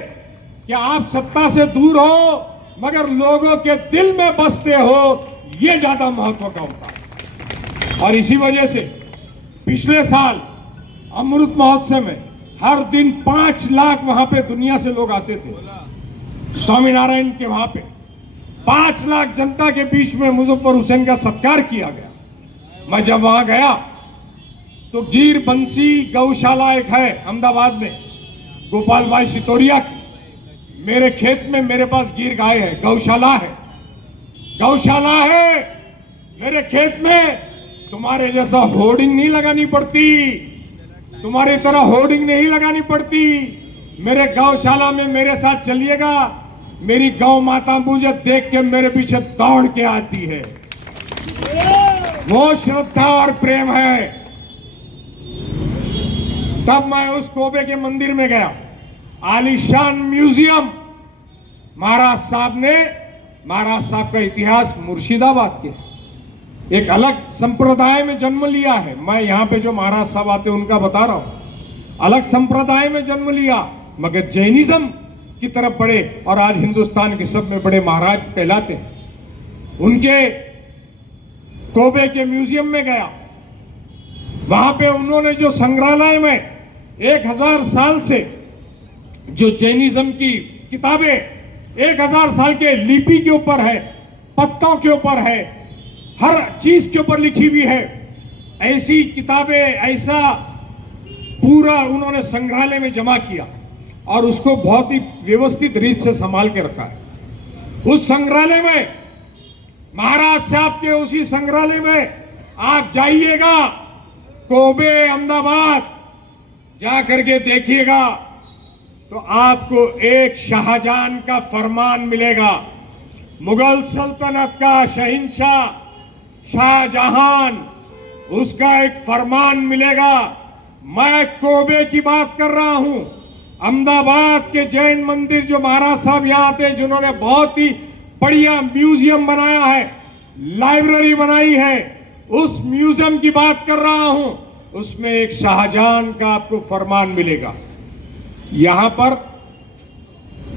कि आप सत्ता से दूर हो मगर लोगों के दिल में बसते हो, ये ज्यादा महत्व का होता है। और इसी वजह से पिछले साल अमृत महोत्सव में हर दिन 5 लाख वहां पे दुनिया से लोग आते थे। स्वामीनारायण के वहां पे 5 लाख जनता के बीच में मुजफ्फर हुसैन का सत्कार किया गया। मैं जब वहां गया तो गिर बंसी गौशाला एक है अहमदाबाद में, गोपाल भाई सितोरिया की। मेरे खेत में मेरे पास गिर गाय है, गौशाला है, गौशाला है मेरे खेत में। तुम्हारे जैसा होर्डिंग नहीं लगानी पड़ती, तुम्हारी तरह होर्डिंग नहीं लगानी पड़ती। मेरे गौशाला में मेरे साथ चलिएगा, मेरी गौ माता मुझे देख के मेरे पीछे दौड़ के आती है। वो श्रद्धा और प्रेम है। तब मैं उस कोबे के मंदिर में गया, आलीशान म्यूजियम। महाराज साहब का इतिहास मुर्शिदाबाद के एक अलग संप्रदाय में जन्म लिया है। मैं यहाँ पे जो महाराज साहब आते हैं उनका बता रहा हूँ, अलग संप्रदाय में जन्म लिया, मगर जैनिज्म की तरफ बढ़े और आज हिंदुस्तान के सब में बड़े महाराज कहलाते हैं। उनके कोबे के म्यूजियम में गया, वहां पे उन्होंने जो संग्रहालय में 1000 साल से जो जैनिज्म की किताबें 1000 साल के लिपि के ऊपर है, पत्तों के ऊपर है, हर चीज के ऊपर लिखी हुई है, ऐसी किताबें, ऐसा पूरा उन्होंने संग्रहालय में जमा किया और उसको बहुत ही व्यवस्थित रीत से संभाल के रखा है। उस संग्रहालय में, महाराज साहब के उसी संग्रहालय में आप जाइएगा, कोबे अहमदाबाद जा करके देखिएगा तो आपको एक शाहजहां का फरमान मिलेगा। मुगल सल्तनत का शहंशाह शाहजहां, उसका एक फरमान मिलेगा। मैं कोबे की बात कर रहा हूं। अहमदाबाद के जैन मंदिर जो महाराज साहब यहाँ आते, जिन्होंने बहुत ही बढ़िया म्यूजियम बनाया है, लाइब्रेरी बनाई है, उस म्यूजियम की बात कर रहा हूं। उसमें एक शाहजहां का आपको फरमान मिलेगा। यहां पर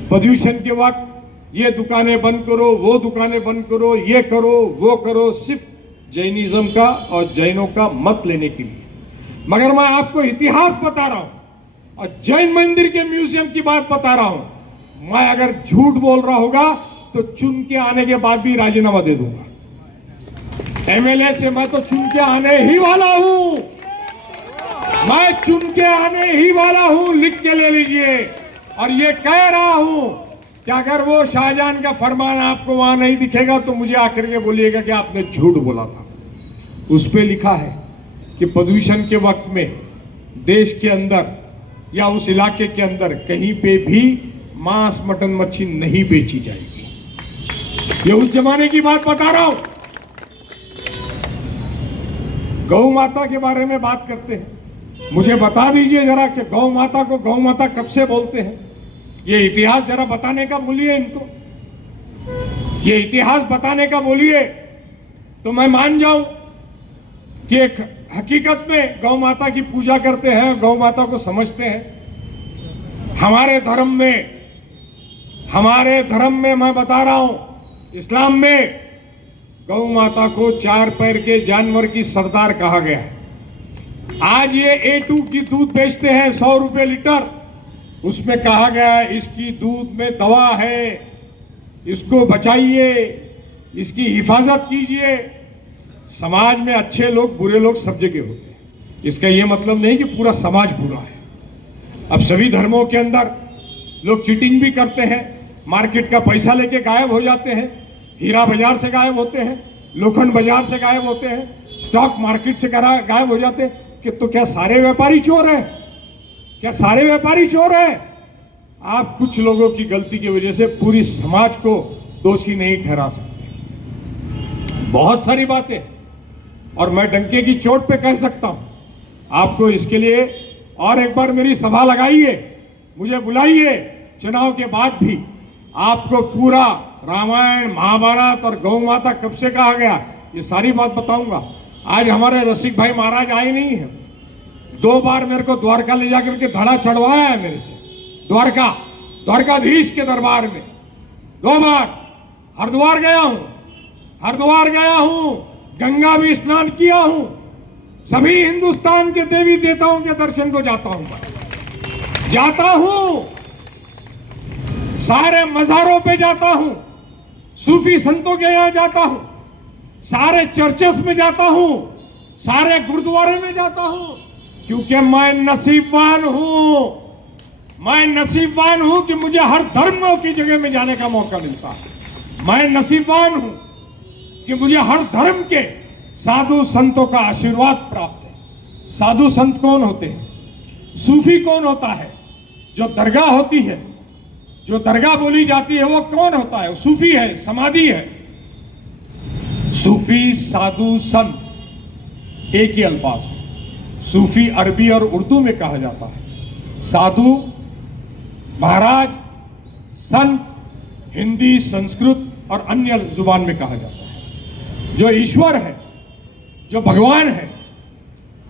प्रदूषण के वक्त ये दुकानें बंद करो, वो दुकानें बंद करो, ये करो, वो करो, सिर्फ जैनिज्म का और जैनों का मत लेने के लिए। मगर मैं आपको इतिहास बता रहा हूं और जैन मंदिर के म्यूजियम की बात बता रहा हूं। मैं अगर झूठ बोल रहा होगा तो चुन के आने के बाद भी राजीनामा दे दूंगा। एमएलए से मैं तो चुन के आने ही वाला हूं, मैं चुन के आने ही वाला हूं, लिख के ले लीजिए। और ये कह रहा हूं कि अगर वो शाहजहां का फरमान आपको वहां नहीं दिखेगा तो मुझे आकर के बोलिएगा कि आपने झूठ बोला था। उस पे लिखा है कि प्रदूषण के वक्त में देश के अंदर या उस इलाके के अंदर कहीं पे भी मांस, मटन, मच्छी नहीं बेची जाएगी। ये उस जमाने की बात बता रहा हूं। गौ माता के बारे में बात करते हैं, मुझे बता दीजिए जरा कि गौ माता को गौ माता कब से बोलते हैं? ये इतिहास जरा बताने का बोलिए इनको, ये इतिहास बताने का बोलिए तो मैं मान जाऊं कि एक हकीकत में गौ माता की पूजा करते हैं, गौ माता को समझते हैं। हमारे धर्म में मैं बता रहा हूं, इस्लाम में गौ माता को 4 पैर के जानवर की सरदार कहा गया है। आज ये A2 की दूध बेचते हैं 100 रुपए लीटर, उसमें कहा गया है इसकी दूध में दवा है, इसको बचाइए, इसकी हिफाजत कीजिए। समाज में अच्छे लोग, बुरे लोग सब जगह होते हैं। इसका ये मतलब नहीं कि पूरा समाज बुरा है। अब सभी धर्मों के अंदर लोग चीटिंग भी करते हैं, मार्केट का पैसा लेके गायब हो जाते हैं, हीरा बाजार से गायब होते हैं, लोखंड बाजार से गायब होते हैं, स्टॉक मार्केट से गायब हो जाते हैं। कि तो क्या सारे व्यापारी चोर हैं? क्या सारे व्यापारी चोर हैं? आप कुछ लोगों की गलती की वजह से पूरी समाज को दोषी नहीं ठहरा सकते। बहुत सारी बातें और मैं डंके की चोट पे कह सकता हूं आपको। इसके लिए और एक बार मेरी सभा लगाइए, मुझे बुलाइए, चुनाव के बाद भी आपको पूरा रामायण, महाभारत और गौ माता कब से कहा गया ये सारी बात बताऊंगा। आज हमारे रसिक भाई महाराज आए नहीं है, 2 बार मेरे को द्वारका ले जाकर के धड़ा चढ़वाया है मेरे से, द्वारकाधीश के दरबार में 2 बार। हरिद्वार गया हूं, गंगा में स्नान किया हूं, सभी हिंदुस्तान के देवी देवताओं के दर्शन को जाता हूं, सारे मज़ारों पे जाता हूं, सूफी संतों के यहाँ जाता हूं, सारे चर्चेस में जाता हूं, सारे गुरुद्वारे में जाता हूं, क्योंकि मैं नसीबवान हूं कि मुझे हर धर्म की जगह में जाने का मौका मिलता है। मैं नसीबवान हूं कि मुझे हर धर्म के साधु संतों का आशीर्वाद प्राप्त है। साधु संत कौन होते हैं? सूफी कौन होता है? जो दरगाह होती है, जो दरगाह बोली जाती है, वो कौन होता है? सूफी है, समाधि है। सूफी, साधु, संत एक ही अल्फाज है। सूफी अरबी और उर्दू में कहा जाता है, साधु, महाराज, संत हिंदी, संस्कृत और अन्य जुबान में कहा जाता है। जो ईश्वर है, जो भगवान है,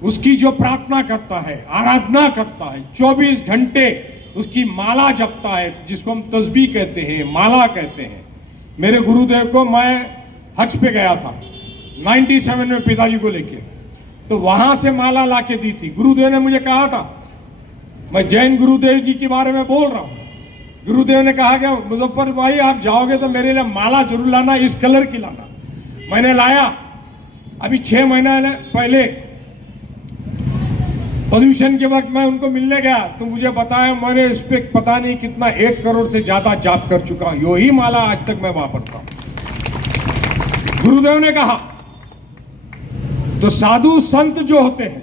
उसकी जो प्रार्थना करता है, आराधना करता है, 24 घंटे उसकी माला जपता है, जिसको हम तस्बीह कहते हैं, माला कहते हैं। मेरे गुरुदेव को, मैं हज पे गया था 97 में पिताजी को लेके, तो वहां से माला लाके दी थी। गुरुदेव ने मुझे कहा था, मैं जैन गुरुदेव जी के बारे में बोल रहा हूँ, गुरुदेव ने कहा कि मुजफ्फर भाई आप जाओगे तो मेरे लिए माला जरूर लाना, इस कलर की लाना। मैंने लाया। अभी 6 महीना पहले प्रदूषण के वक्त मैं उनको मिलने गया तो मुझे बताया, मैंने इस पे पता नहीं कितना 1 करोड़ से ज्यादा जाप कर चुका हूं, यो ही माला आज तक मैं वापरता हूं। गुरुदेव ने कहा तो साधु संत जो होते हैं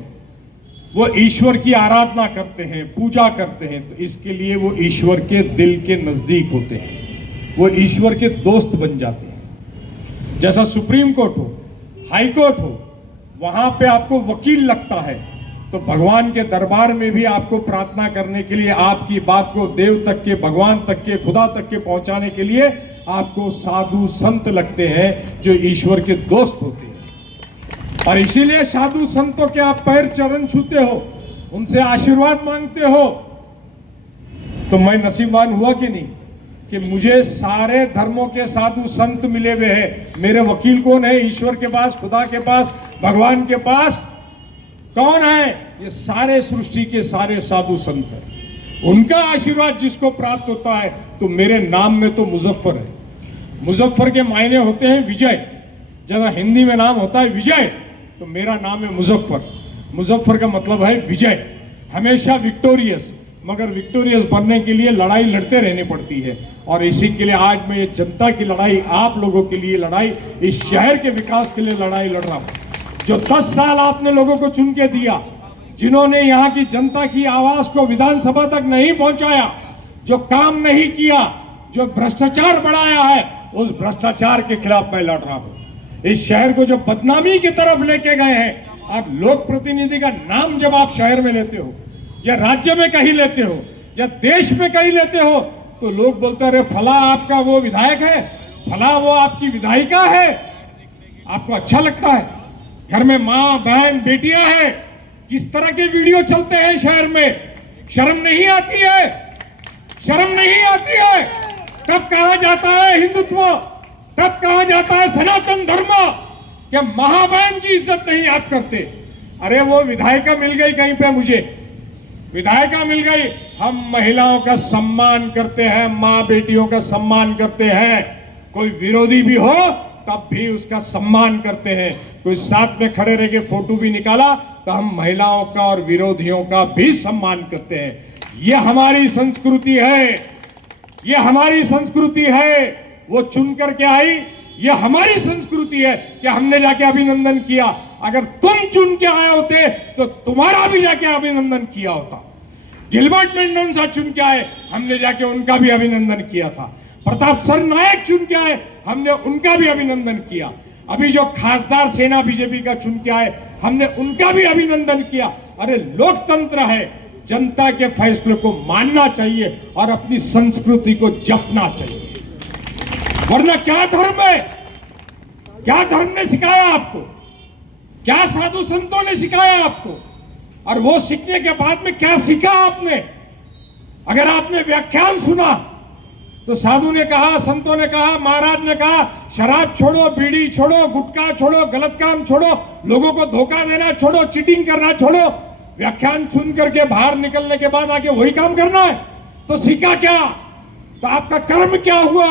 वो ईश्वर की आराधना करते हैं, पूजा करते हैं, तो इसके लिए वो ईश्वर के दिल के नजदीक होते हैं, वो ईश्वर के दोस्त बन जाते हैं। जैसा सुप्रीम कोर्ट हो, हाई कोर्ट हो, वहां पे आपको वकील लगता है, तो भगवान के दरबार में भी आपको प्रार्थना करने के लिए, आपकी बात को देव तक के, भगवान तक के, खुदा तक के पहुंचाने के लिए आपको साधु संत लगते हैं जो ईश्वर के दोस्त होते हैं। और इसीलिए साधु संतों के आप पैर चरण छूते हो, उनसे आशीर्वाद मांगते हो। तो मैं नसीबवान हुआ कि नहीं कि मुझे सारे धर्मों के साधु संत मिले हुए हैं। मेरे वकील कौन है? ईश्वर के पास, खुदा के पास, भगवान के पास कौन है? ये सारे सृष्टि के सारे साधु संत हैं। उनका आशीर्वाद जिसको प्राप्त होता है, तो मेरे नाम में तो मुजफ्फर है। मुजफ्फर के मायने होते हैं विजय। जैसा हिंदी में नाम होता है विजय, तो मेरा नाम है मुजफ्फर। मुजफ्फर का मतलब है विजय, हमेशा विक्टोरियस। मगर विक्टोरियस बनने के लिए लड़ाई लड़ते रहनी पड़ती है, और इसी के लिए आज मैं ये जनता की लड़ाई, आप लोगों के लिए लड़ाई, इस शहर के विकास के लिए लड़ाई लड़ रहा हूँ। जो 10 साल आपने लोगों को चुन के दिया, जिन्होंने यहाँ की जनता की आवाज को विधानसभा तक नहीं पहुंचाया, जो काम नहीं किया, जो भ्रष्टाचार बढ़ाया है, उस भ्रष्टाचार के खिलाफ मैं लड़ रहा हूँ। इस शहर को जो बदनामी की तरफ लेके गए हैं, आप लोक प्रतिनिधि का नाम जब आप शहर में लेते हो, या राज्य में कहीं लेते हो, या देश में कहीं लेते हो, तो लोग बोलते हैं, अरे फला आपका वो विधायक है, फला वो आपकी विधायिका है। आपको अच्छा लगता है? घर में माँ, बहन, बेटियां हैं, किस तरह के वीडियो चलते हैं शहर में? शर्म नहीं आती है? शर्म नहीं आती है? तब कहा जाता है हिंदुत्व, तब कहा जाता है सनातन धर्म, कि माँ बहन की इज्जत नहीं आप करते। अरे वो विधायिका मिल गई कहीं पे, मुझे विधायिका मिल गई। हम महिलाओं का सम्मान करते हैं, माँ बेटियों का सम्मान करते हैं। कोई विरोधी भी हो तब भी उसका सम्मान करते हैं। कोई साथ में खड़े रह के फोटो भी निकाला तो हम महिलाओं का और विरोधियों का भी सम्मान करते हैं। ये हमारी संस्कृति है, ये हमारी संस्कृति है। वो चुन करके आई, ये हमारी संस्कृति है कि हमने जाके अभिनंदन किया। अगर तुम चुन के आए होते तो तुम्हारा भी जाके अभिनंदन किया होता। गिलबर्ट मेंडोजा चुन के आए, हमने जाके उनका भी अभिनंदन किया था। प्रताप सरनायक चुन के आए, हमने उनका भी अभिनंदन किया। अभी जो खासदार सेना बीजेपी का चुन के आए, हमने उनका भी अभिनंदन किया। अरे लोकतंत्र है, जनता के फैसले को मानना चाहिए और अपनी संस्कृति को जपना चाहिए। वरना क्या धर्म है? क्या धर्म ने सिखाया आपको? क्या साधु संतों ने सिखाया आपको? और वो सीखने के बाद में क्या सीखा आपने? अगर आपने व्याख्यान सुना तो साधु ने कहा, संतों ने कहा, महाराज ने कहा, शराब छोड़ो, बीड़ी छोड़ो, गुटखा छोड़ो, गलत काम छोड़ो, लोगों को धोखा देना छोड़ो, चीटिंग करना छोड़ो। व्याख्यान सुन करके बाहर निकलने के बाद आके वही काम करना है, तो सीखा क्या? तो आपका कर्म क्या हुआ?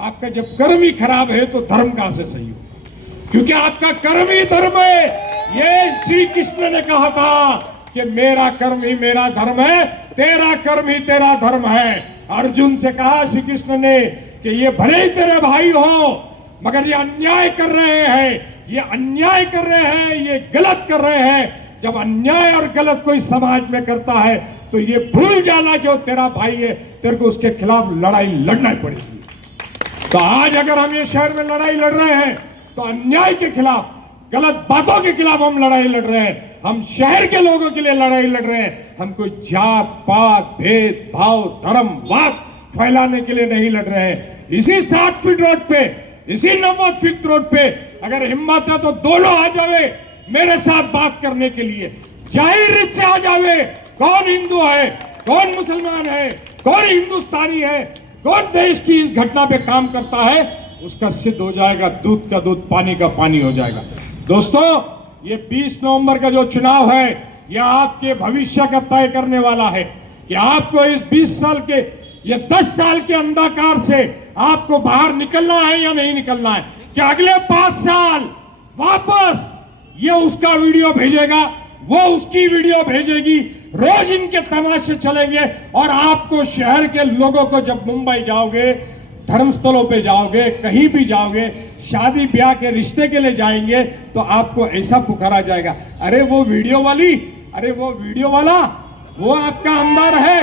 आपका जब कर्म ही खराब है तो धर्म कहां से सही होगा? क्योंकि आपका कर्म ही धर्म है। ये श्री कृष्ण ने कहा था कि मेरा कर्म ही मेरा धर्म है, तेरा कर्म ही तेरा धर्म है। अर्जुन से कहा श्री कृष्ण ने कि ये भले ही तेरे भाई हो, मगर ये अन्याय कर रहे हैं, ये अन्याय कर रहे हैं, ये गलत कर रहे हैं। जब अन्याय और गलत कोई समाज में करता है तो ये भूल जाना कि वो तेरा भाई है, तेरे को उसके खिलाफ लड़ाई लड़ना पड़ेगी। तो आज अगर हम ये शहर में लड़ाई लड़ रहे हैं तो अन्याय के खिलाफ, गलत बातों के खिलाफ हम लड़ाई लड़ रहे हैं। हम शहर के लोगों के लिए लड़ाई लड़ रहे हैं। हम कोई जात पात भेदभाव धर्मवाद फैलाने के लिए नहीं लड़ रहे हैं। इसी 60 फीट रोड पे, इसी 90 फीट रोड पे अगर हिम्मत है तो दोनों आ जावे मेरे साथ बात करने के लिए। जाहिर से आ जावे, कौन हिंदू है, कौन मुसलमान है, कौन हिंदुस्तानी है, कौन देश की इस घटना पे काम करता है, उसका सिद्ध हो जाएगा। दूध का दूध, पानी का पानी हो जाएगा। दोस्तों, ये 20 नवंबर का जो चुनाव है, यह आपके भविष्य का तय करने वाला है कि आपको इस 20 साल के, ये 10 साल के अंधकार से आपको बाहर निकलना है या नहीं निकलना है। कि अगले 5 साल वापस ये उसका वीडियो भेजेगा, वो उसकी वीडियो भेजेगी, रोज इनके तमाशे चलेंगे। और आपको शहर के लोगों को, जब मुंबई जाओगे, धर्मस्थलों पे जाओगे, कहीं भी जाओगे, शादी ब्याह के रिश्ते के लिए जाएंगे, तो आपको ऐसा पुकारा जाएगा, अरे वो वीडियो वाली, अरे वो वीडियो वाला, वो आपका आमदार है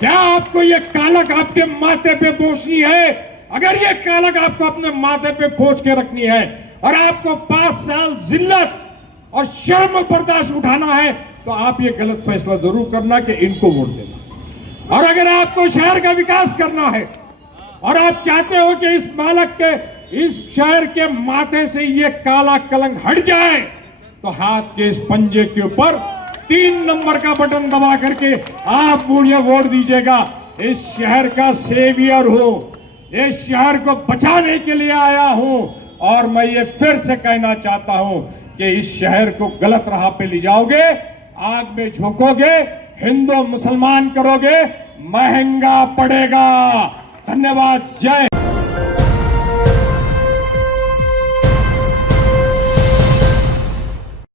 क्या? आपको ये कालक आपके माथे पे पोंछनी है? अगर ये कालक आपको अपने माथे पे पोंछ के रखनी है और आपको 5 साल जिल्लत और शर्म बर्दाश्त उठाना है, तो आप ये गलत फैसला जरूर करना कि इनको वोट देना। और अगर आपको शहर का विकास करना है और आप चाहते हो कि इस बालक के, इस शहर के माथे से ये काला कलंक हट जाए, तो हाथ के इस पंजे के ऊपर 3 नंबर का बटन दबा करके आप मुझे वोट दीजिएगा। इस शहर का सेवियर हूं, इस शहर को बचाने के लिए आया हूं। और मैं ये फिर से कहना चाहता हूं कि इस शहर को गलत राह पे ले जाओगे, आग में झोंकोगे, हिंदू मुसलमान करोगे, महंगा पड़ेगा। धन्यवाद। जय